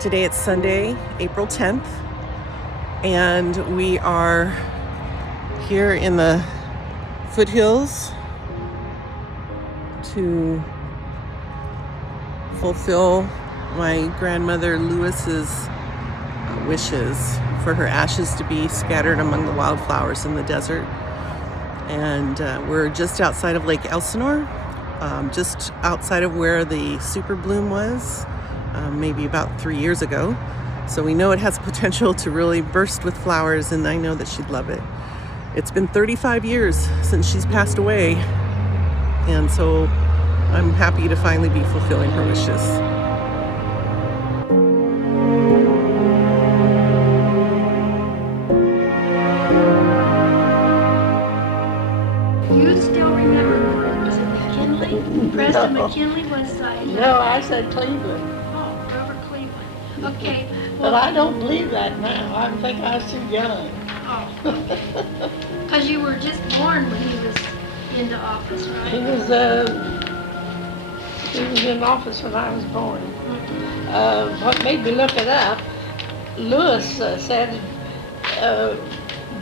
Today it's Sunday, April 10th, and we are here in the foothills to fulfill my grandmother Lewis's wishes for her ashes to be scattered among the wildflowers in the desert. And we're just outside of Lake Elsinore, just outside of where the super bloom was, maybe about 3 years ago. So we know it has potential to really burst with flowers, and I know that she'd love it. It's been 35 years since she's passed away, and so I'm happy to finally be fulfilling her wishes. You still remember, was it McKinley? Preston McKinley was No, I said Cleveland. Oh, Robert Cleveland. Okay. But I don't believe that now. I think I was too young. Oh, because you were just born when he was into office, He right? He was in office when I was born. What made me look it up, Lewis said,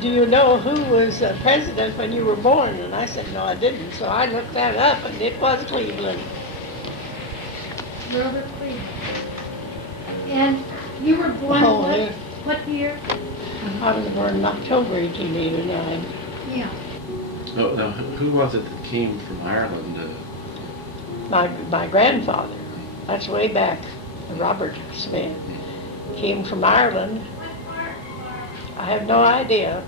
do you know who was president when you were born? And I said, no, I didn't. So I looked that up, and it was Cleveland. Robert Cleveland. And you were born what year? I was born in October 1889. Yeah. Oh, now, who was it that came from Ireland? My grandfather, that's way back, Robert Smith, came from Ireland. I have no idea,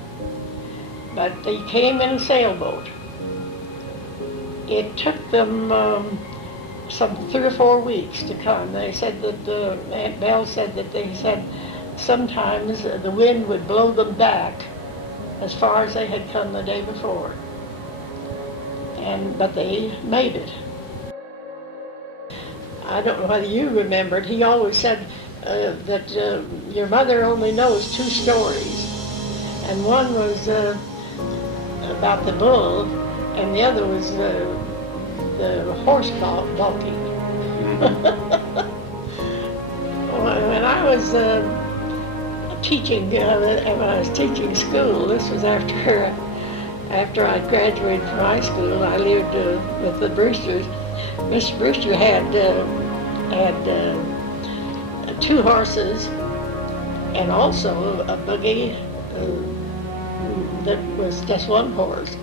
but they came in a sailboat. It took them some 3 or 4 weeks to come. They said that Aunt Belle said that they said sometimes the wind would blow them back as far as they had come the day before. But they made it. I don't know whether you remembered, he always said that your mother only knows 2 stories. And one was about the bull, and the other was the horse balking. When I was teaching, when I was teaching school, this was after I graduated from high school. I lived with the Brewsters. Mr. Brewster had 2 horses and also a buggy that was just 1 horse.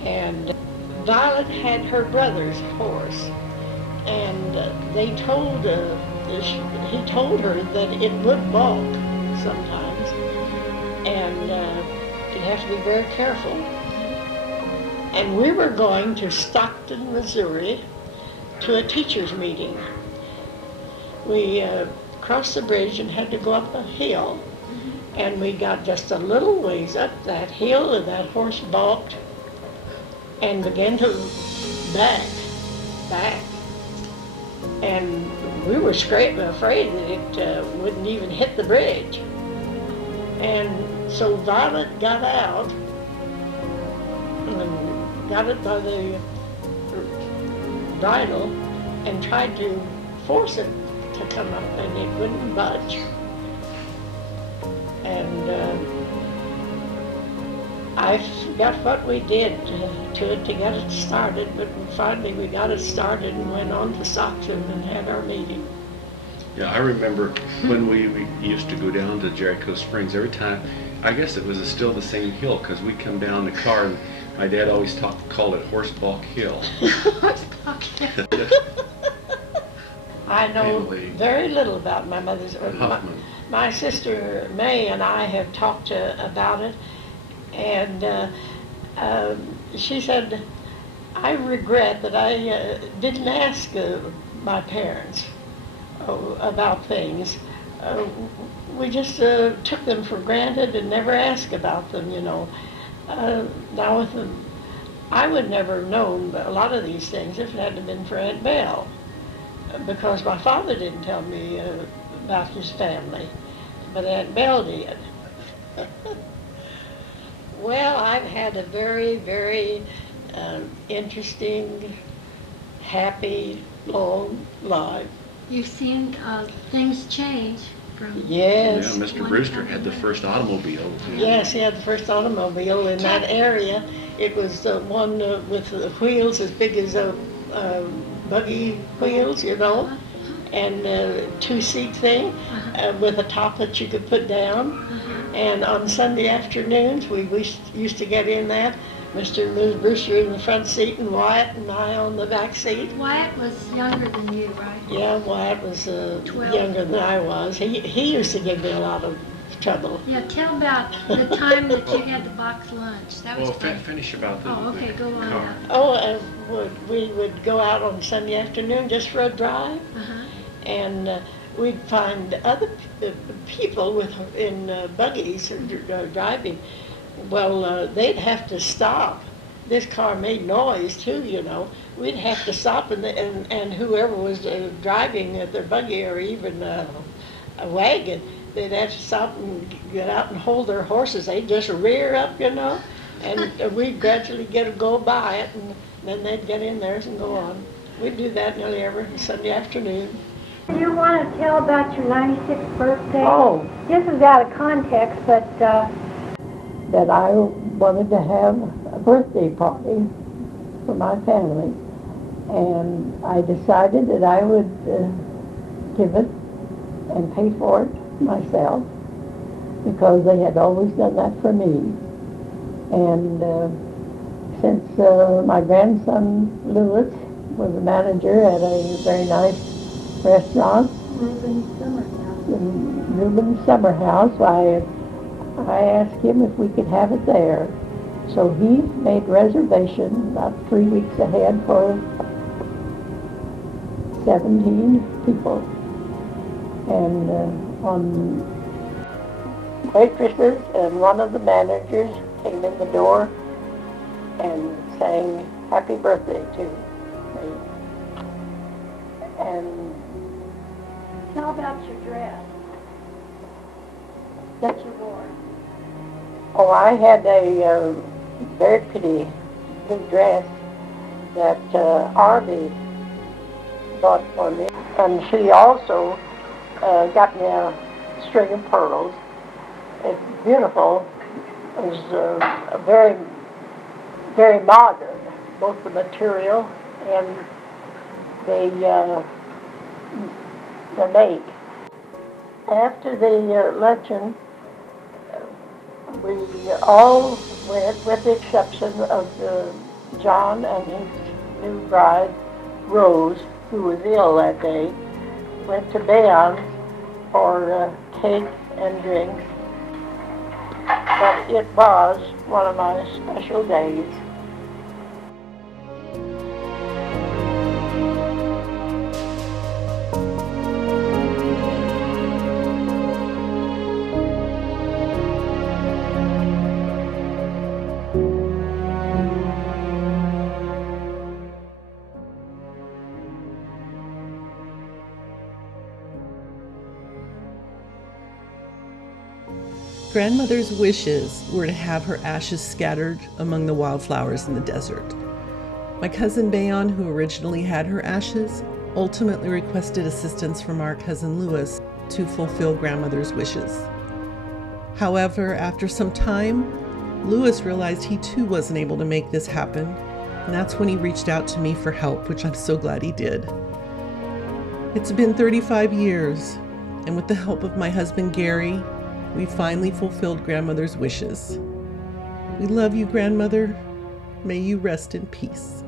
And Violet had her brother's horse, and he told her that it would balk sometimes, and you'd have to be very careful. And we were going to Stockton, Missouri, to a teacher's meeting. We crossed the bridge and had to go up a hill, and we got just a little ways up that hill, and that horse balked and began to back. And we were afraid that it wouldn't even hit the bridge. And so Violet got out and got it by the bridle and tried to force it to come up, and it wouldn't budge. And I forgot what we did to it to get it started, but finally we got it started and went on to Stockton and had our meeting. Yeah, I remember when we used to go down to Jericho Springs. Every time, I guess it was still the same hill, because we'd come down the car, and my dad always called it Horsebalk Hill. Horsebalk Hill. I know very little about my mother's. My sister May and I have talked about it, and she said, I regret that I didn't ask my parents about things. We just took them for granted and never asked about them, you know. Now with them, I would never have known a lot of these things if it hadn't been for Aunt Belle, because my father didn't tell me about his family, but Aunt Belle did. Well, I've had a very, very interesting, happy, long life. You've seen things change. from. Yes. Yeah, Mr. Brewster had the first automobile. Yes, he had the first automobile in that area. It was one with the wheels as big as buggy wheels, you know, and a two-seat thing with a top that you could put down. And on Sunday afternoons, we used to get in that. Mr. and Ms. Brewster in the front seat and Wyatt and I on the back seat. Wyatt was younger than you, right? Yeah, Wyatt was 12. younger than I was. He used to give me a lot of trouble. Yeah, tell about the time that you had the box lunch. That was Well, fun. finish about the Oh, okay, go on car. now. Oh, we would go out on Sunday afternoon just for a drive, and we'd find other people in buggies driving. Well, they'd have to stop. This car made noise too, you know. We'd have to stop, and whoever was driving their buggy or even a wagon, they'd have to stop and get out and hold their horses. They'd just rear up, you know, and we'd gradually go by it, and then they'd get in theirs and go on. We'd do that nearly every Sunday afternoon. You want to tell about your 96th birthday? Oh. This is out of context, but That I wanted to have a birthday party for my family, and I decided that I would give it and pay for it myself, because they had always done that for me. And since my grandson Lewis was a manager at a very nice restaurant, Reuben's Summer House, I asked him if we could have it there. So he made reservation about 3 weeks ahead for 17 people. And on waitresses and one of the managers came in the door and sang happy birthday to me. And tell about your dress that you wore. oh, I had a very pretty blue dress that Arby bought for me. And she also got me a string of pearls. It's beautiful. It was very, very modern, both the material and the make. After the luncheon, we all went, with the exception of John and his new bride, Rose, who was ill that day, went to Bayon's for cake and drinks. But it was one of my special days. Grandmother's wishes were to have her ashes scattered among the wildflowers in the desert. My cousin Bayon, who originally had her ashes, ultimately requested assistance from our cousin Lewis to fulfill grandmother's wishes. However, after some time, Lewis realized he too wasn't able to make this happen, and that's when he reached out to me for help, which I'm so glad he did. It's been 35 years, and with the help of my husband Gary, we finally fulfilled grandmother's wishes. We love you, grandmother. May you rest in peace.